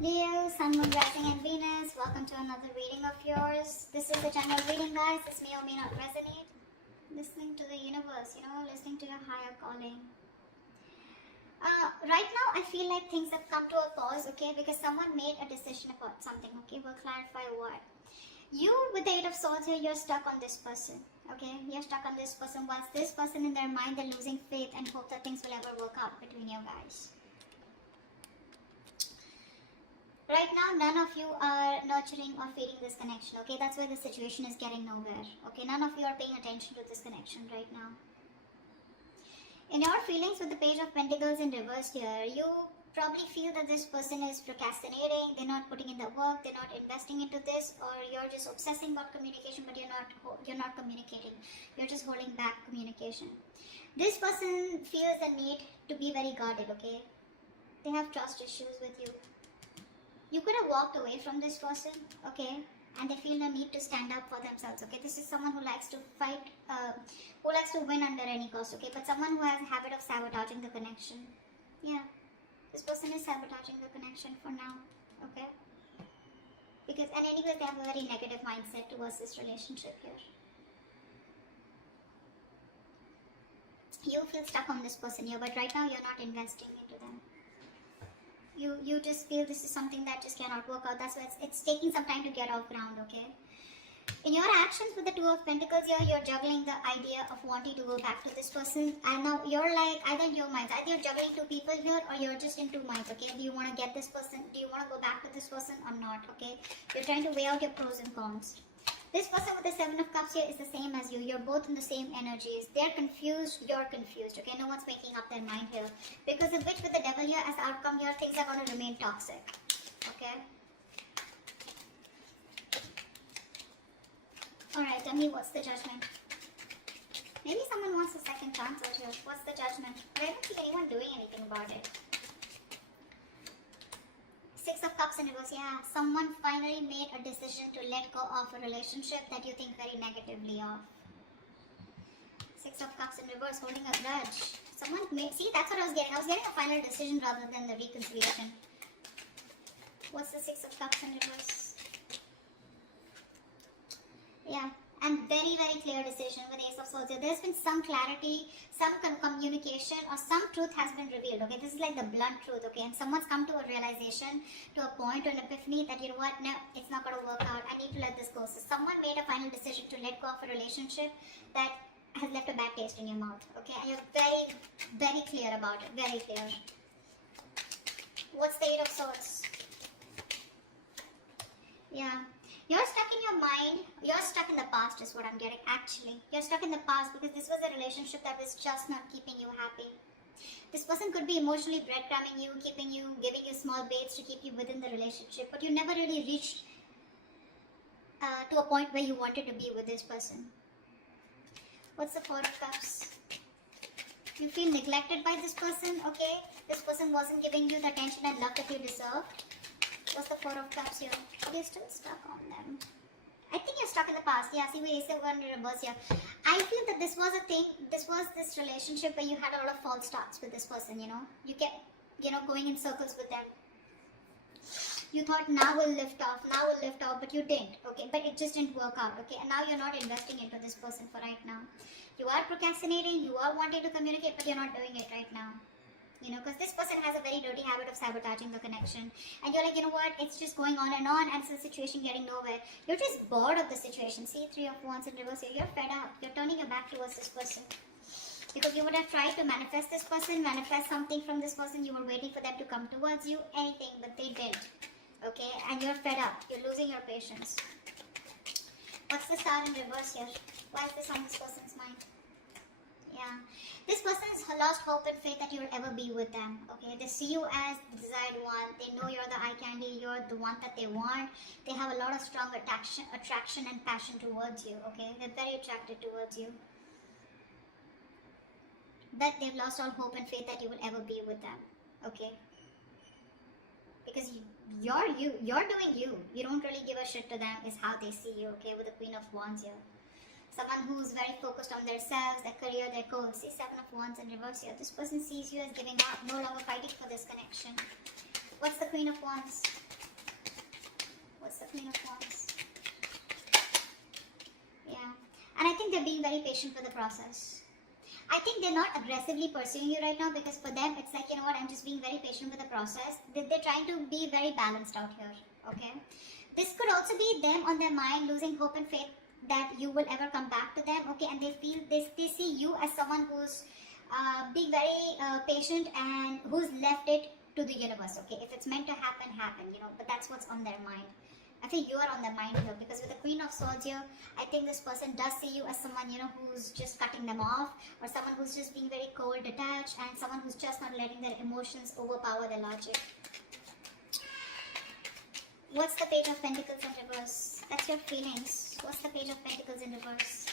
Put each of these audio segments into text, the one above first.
Leo, Sun, Moon, Rising and Venus, welcome to another reading of yours. This is the general reading, guys. This may or may not resonate. Listening to the universe, listening to your higher calling. Right now, I feel like things have come to a pause, okay, because someone made a decision about something, okay. We'll clarify what. You, with the Eight of Swords here, you're stuck on this person, okay. You're stuck on this person. Once this person in their mind, they're losing faith and hope that things will ever work out between you guys. Right now, none of you are nurturing or feeding this connection, okay? That's why the situation is getting nowhere, okay? None of you are paying attention to this connection right now. In your feelings with the Page of Pentacles in reverse here, you probably feel that this person is procrastinating, they're not putting in the work, they're not investing into this, or you're just obsessing about communication, but you're not communicating. You're just holding back communication. This person feels the need to be very guarded, okay? They have trust issues with you. You could have walked away from this person, okay, and they feel the need to stand up for themselves, okay. This is someone who likes to fight, who likes to win under any cost, okay, but someone who has a habit of sabotaging the connection. Yeah, this person is sabotaging the connection for now, okay, because, and anyways, they have a very negative mindset towards this relationship here. You feel stuck on this person here, but right now you're not investing into them. You just feel this is something that just cannot work out. That's why it's taking some time to get off ground, okay? In your actions with the Two of Pentacles here, you're juggling the idea of wanting to go back to this person. And now you're like, either in your minds, either you're juggling two people here or you're just in two minds, okay? Do you want to get this person? Do you want to go back to this person or not, okay? You're trying to weigh out your pros and cons. This person with the Seven of Cups here is the same as you. You're both in the same energies. They're confused, you're confused, okay? No one's making up their mind here. Because of which with the Devil here as the outcome here, things are going to remain toxic, okay? Alright, tell me what's the judgment. Maybe someone wants a second chance out here. What's the judgment? But I don't see anyone doing anything about it. Six of Cups in reverse, yeah. Someone finally made a decision to let go of a relationship that you think very negatively of. Six of Cups in reverse, holding a grudge. Someone made, see, that's what I was getting. I was getting a final decision rather than the reconciliation. What's the Six of Cups in reverse? Yeah, and very, very clear decision with Ace of Swords. There's been some clarity, some communication, or some truth has been revealed, okay? This is like the blunt truth, okay? And someone's come to a realization, to a point, to an epiphany that, you know what, no, it's not going to work out. I need to let this go. So someone made a final decision to let go of a relationship that has left a bad taste in your mouth, okay? And you're very, very clear about it, very clear. What's the Eight of Swords? Yeah. You're stuck in your mind, you're stuck in the past is what I'm getting actually. You're stuck in the past because this was a relationship that was just not keeping you happy. This person could be emotionally breadcrumbing you, keeping you, giving you small baits to keep you within the relationship, but you never really reached to a point where you wanted to be with this person. What's the Four of Cups? You feel neglected by this person, okay? This person wasn't giving you the attention and love that you deserved. What's the Four of Cups here? You're still stuck on them. I think you're stuck in the past. Yeah, see, we Ace of Wands in reverse here. I feel that this was a thing, this was this relationship where you had a lot of false starts with this person, you know. You kept, going in circles with them. You thought now we'll lift off, but you didn't, okay? But it just didn't work out, okay? And now you're not investing into this person for right now. You are procrastinating, you are wanting to communicate, but you're not doing it right now. Because this person has a very dirty habit of sabotaging the connection. And you're like, you know what, it's just going on, and it's a situation getting nowhere. You're just bored of the situation. See, Three of Wands in reverse here. You're fed up. You're turning your back towards this person. Because you would have tried to manifest this person, manifest something from this person. You were waiting for them to come towards you, anything, but they didn't. Okay, and you're fed up. You're losing your patience. What's the Star in reverse here? Why is this on this person's mind? Yeah, this person has lost hope and faith that you'll ever be with them, okay? They see you as the desired one. They know you're the eye candy, you're the one that they want. They have a lot of strong attraction and passion towards you, okay? They're very attracted towards you. But they've lost all hope and faith that you will ever be with them, okay? Because you're doing you. You don't really give a shit to them is how they see you, okay? With the Queen of Wands here. Someone who's very focused on themselves, their career, their goals. See, Seven of Wands in reverse here. This person sees you as giving up, no longer fighting for this connection. What's the Queen of Wands? What's the Queen of Wands? Yeah. And I think they're being very patient with the process. I think they're not aggressively pursuing you right now, because for them it's like, you know what, I'm just being very patient with the process. They're trying to be very balanced out here. Okay. This could also be them on their mind losing hope and faith that you will ever come back to them. Okay. And they feel they see you as someone who's being very patient and who's left it to the universe. Okay. If it's meant to happen, but that's what's on their mind. I think you are on their mind here, because with the Queen of Swords here, I think this person does see you as someone, who's just cutting them off, or someone who's just being very cold, detached, and someone who's just not letting their emotions overpower their logic. What's the Page of Pentacles in reverse? That's your feelings. What's the Page of Pentacles in reverse?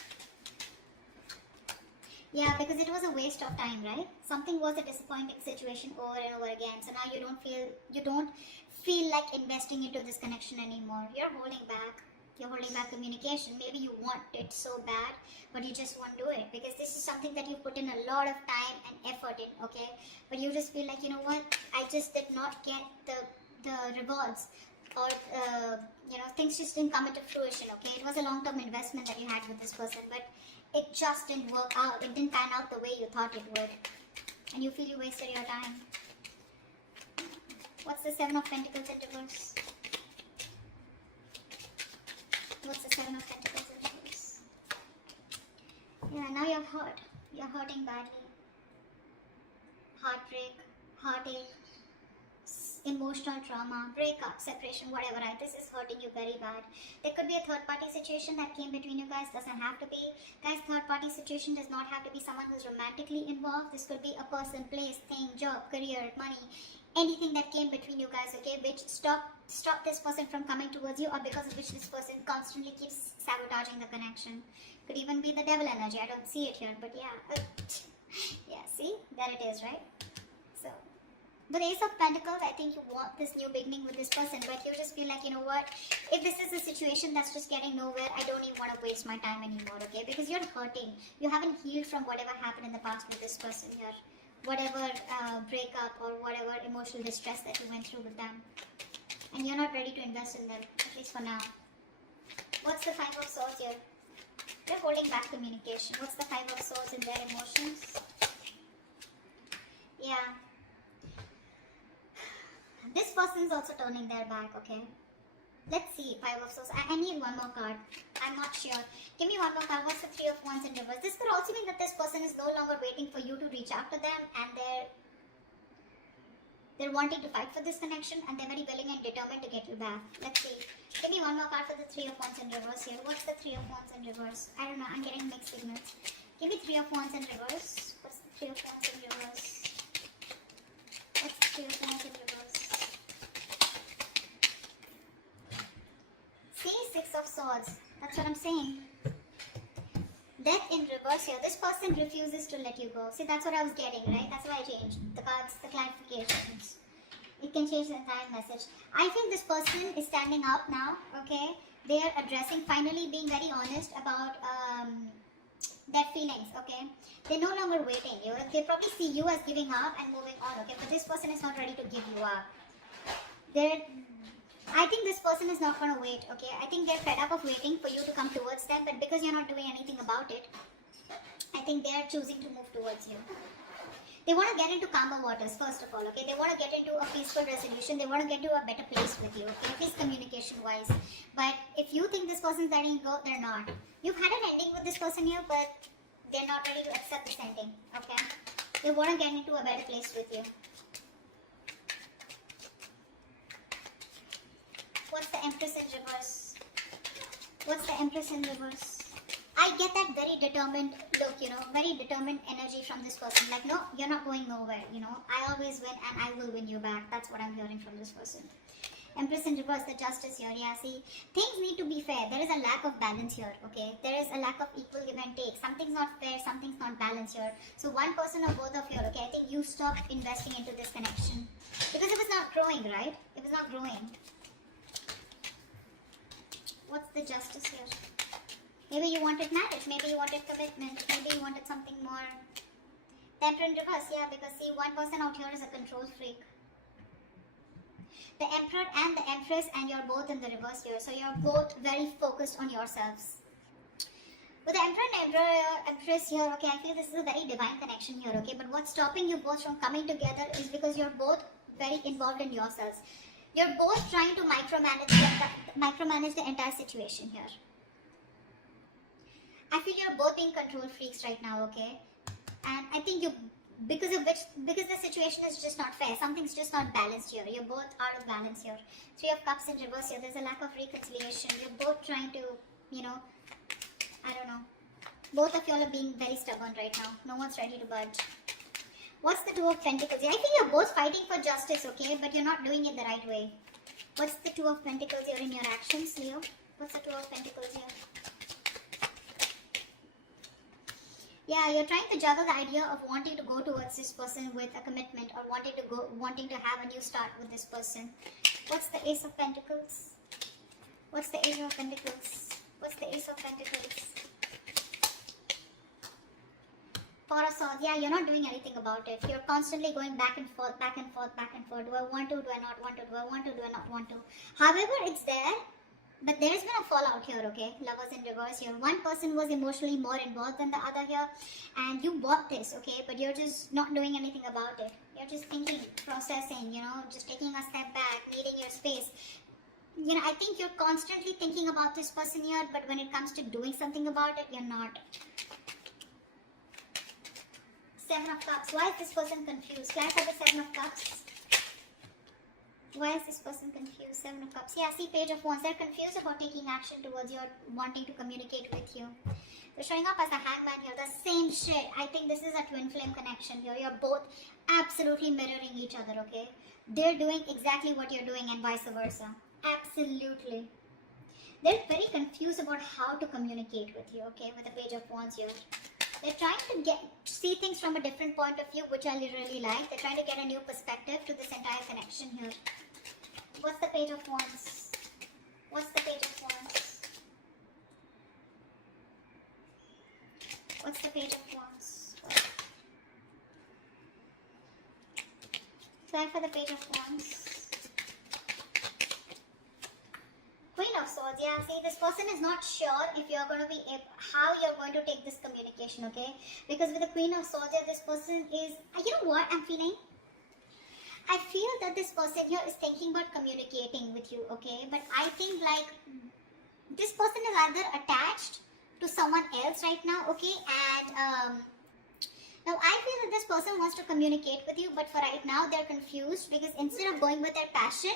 Yeah, because it was a waste of time, right? Something was a disappointing situation over and over again. So now you don't feel like investing into this connection anymore. You're holding back. You're holding back communication. Maybe you want it so bad, but you just won't do it, because this is something that you put in a lot of time and effort in, okay? But you just feel like, you know what? I just did not get the rewards, or things just didn't come into fruition. Okay, it was a long-term investment that you had with this person, but it just didn't work out. It didn't pan out the way you thought it would, and you feel you wasted your time. What's the Seven of Pentacles in reverse? What's the Seven of Pentacles in reverse? Yeah, now you're hurt. You're hurting badly. Heartbreak, heartache, emotional trauma, breakup, separation, whatever, right? This is hurting you very bad. There could be a third party situation that came between you guys. Doesn't have to be. Guys, third party situation does not have to be someone who's romantically involved. This could be a person, place, thing, job, career, money, anything that came between you guys, okay, which stop this person from coming towards you, or because of which this person constantly keeps sabotaging the connection. Could even be the devil energy. I don't see it here, but yeah. Yeah, see? There it is, right? So the Ace of Pentacles, I think you want this new beginning with this person, but you just feel like, you know what, if this is a situation that's just getting nowhere, I don't even want to waste my time anymore, okay? Because you're hurting. You haven't healed from whatever happened in the past with this person here. Whatever breakup or whatever emotional distress that you went through with them. And you're not ready to invest in them, at least for now. What's the Five of Swords here? They're holding back communication. What's the Five of Swords in their emotions? Yeah. This person is also turning their back, okay? Let's see, Five of Swords. I need one more card. I'm not sure. Give me one more card. What's the Three of Wands in reverse? This could also mean that this person is no longer waiting for you to reach out to them, and they're wanting to fight for this connection, and they're very willing and determined to get you back. Let's see. Give me one more card for the Three of Wands in reverse here. What's the Three of Wands in reverse? I don't know. I'm getting mixed signals. Give me Three of Wands in reverse. What's the Three of Wands in reverse? What's the Three of Wands in reverse? See, Six of Swords. That's what I'm saying. Death in reverse here. This person refuses to let you go. See, that's what I was getting, right? That's why I changed the cards, the clarifications. It can change the entire message. I think this person is standing up now, okay? They are addressing, finally being very honest about their feelings, okay? They're no longer waiting. They probably see you as giving up and moving on, okay? But this person is not ready to give you up. I think this person is not going to wait, okay? I think they're fed up of waiting for you to come towards them, but because you're not doing anything about it, I think they're choosing to move towards you. They want to get into calmer waters, first of all, okay? They want to get into a peaceful resolution. They want to get to a better place with you, okay? At least communication-wise. But if you think this person's letting you go, they're not. You've had an ending with this person here, but they're not ready to accept this ending, okay? They want to get into a better place with you. What's the Empress in reverse? What's the Empress in reverse? I get that very determined look, very determined energy from this person. Like, no, you're not going nowhere, I always win and I will win you back. That's what I'm hearing from this person. Empress in reverse, the Justice here. Yeah, see, things need to be fair. There is a lack of balance here, okay? There is a lack of equal give and take. Something's not fair, something's not balanced here. So one person or both of you, okay, I think you stop investing into this connection. Because it was not growing, right? It was not growing. What's the Justice here? Maybe you wanted marriage, maybe you wanted commitment, maybe you wanted something more. Temperance in reverse, yeah, because see, one person out here is a control freak. The Emperor and the Empress, and you're both in the reverse here. So you're both very focused on yourselves. With the Emperor and Empress here, okay, I feel this is a very divine connection here, okay. But what's stopping you both from coming together is because you're both very involved in yourselves. You're both trying to micromanage the entire situation here. I feel you're both being control freaks right now, okay. And I think because the situation is just not fair. Something's just not balanced here. You're both out of balance here. Three of Cups in reverse here. There's a lack of reconciliation. You're both trying to, I don't know. Both of y'all are being very stubborn right now. No one's ready to budge. What's the Two of Pentacles here? I feel you're both fighting for justice, okay? But you're not doing it the right way. What's the Two of Pentacles here in your actions, Leo? What's the Two of Pentacles here? Yeah, you're trying to juggle the idea of wanting to go towards this person with a commitment, or wanting to have a new start with this person. What's the Ace of Pentacles? What's the Ace of Pentacles? What's the Ace of Pentacles? Four of Swords. Yeah, you're not doing anything about it. You're constantly going back and forth, back and forth, back and forth. Do I want to? Do I not want to? Do I want to? Do I not want to? However, it's there. But there has been a fallout here, okay? Lovers in reverse here. One person was emotionally more involved than the other here. And you bought this, okay? But you're just not doing anything about it. You're just thinking, processing, just taking a step back, needing your space. I think you're constantly thinking about this person here, but when it comes to doing something about it, you're not. Seven of Cups. Why is this person confused? Clarify the Seven of Cups. Why is this person confused? Seven of Cups. Yeah, see, Page of Wands. They're confused about taking action towards you or wanting to communicate with you. They're showing up as a hangman here. The same shit. I think this is a twin flame connection here. You're both absolutely mirroring each other, okay? They're doing exactly what you're doing and vice versa. Absolutely. They're very confused about how to communicate with you, okay? With the Page of Wands here. They're trying to see things from a different point of view, which I really like. They're trying to get a new perspective to this entire connection here. What's the Page of Wands? What's the Page of Wands? What's the Page of Wands? Try for the Page of Wands. Queen of Swords. Yeah, see, this person is not sure if you're going to be how you're going to take this communication, okay? Because with the Queen of Swords, yeah, this person is, you know what I'm feeling? I feel that this person here is thinking about communicating with you, okay? But I think like this person is either attached to someone else right now, okay? And now I feel that this person wants to communicate with you, but for right now they're confused because instead of going with their passion,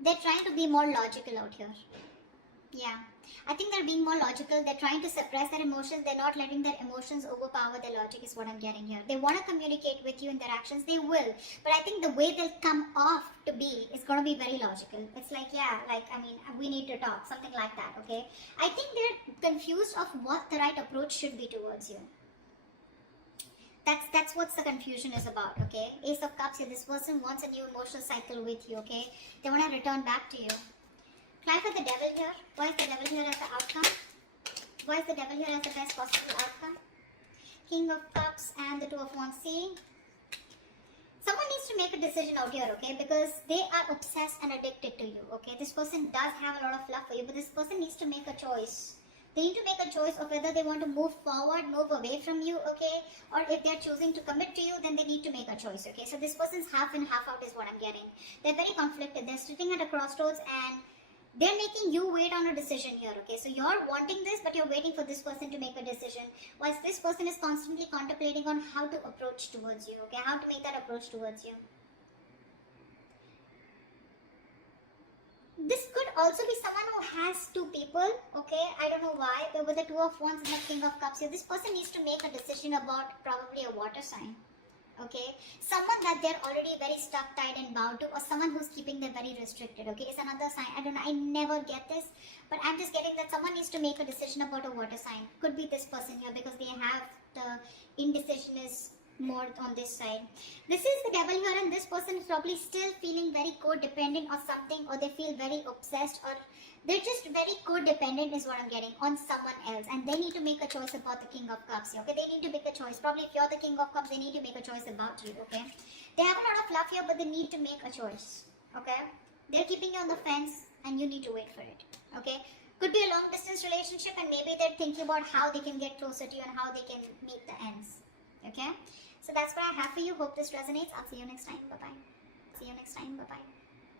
they're trying to be more logical out here. Yeah. I think they're being more logical. They're trying to suppress their emotions. They're not letting their emotions overpower their logic is what I'm getting here. They want to communicate with you in their actions. They will. But I think the way they'll come off to be is going to be very logical. It's like, yeah, like, I mean, we need to talk. Something like that, okay? I think they're confused of what the right approach should be towards you. That's what the confusion is about, okay? Ace of Cups here. This person wants a new emotional cycle with you, okay? They want to return back to you. Clarify the Devil here. Why is the Devil here as the outcome? Why is the Devil here as the best possible outcome? King of Cups and the Two of Wands. See? Someone needs to make a decision out here, okay? Because they are obsessed and addicted to you, okay? This person does have a lot of love for you, but this person needs to make a choice. They need to make a choice of whether they want to move forward, move away from you, okay? Or if they're choosing to commit to you, then they need to make a choice, okay? So this person's half in, half out is what I'm getting. They're very conflicted. They're sitting at a crossroads and they're making you wait on a decision here, okay? So you're wanting this, but you're waiting for this person to make a decision. Whilst this person is constantly contemplating on how to approach towards you, okay? How to make that approach towards you. This could also be someone who has two people, okay? I don't know why, but with the Two of Wands and the King of Cups here, this person needs to make a decision about probably a water sign, okay? Someone that they're already very stuck, tied and bound to, or someone who's keeping them very restricted, okay? It's another sign. I don't know, I never get this, but I'm just getting that someone needs to make a decision about a water sign. Could be this person here because they have the indecision is more on this side. This is the devil here, and this person is probably still feeling very codependent or something, or they feel very obsessed, or they're just very codependent is what I'm getting on someone else, and they need to make a choice about the King of Cups here. Okay, they need to make a choice. Probably if you're the King of Cups, they need to make a choice about you. Okay, they have a lot of love here, but they need to make a choice. Okay, they're keeping you on the fence, and you need to wait for it. Okay. Could be a long distance relationship, and maybe they're thinking about how they can get closer to you and how they can meet the ends. Okay, so that's what I have for you. Hope this resonates. I'll see you next time. Bye bye. See you next time. Bye bye.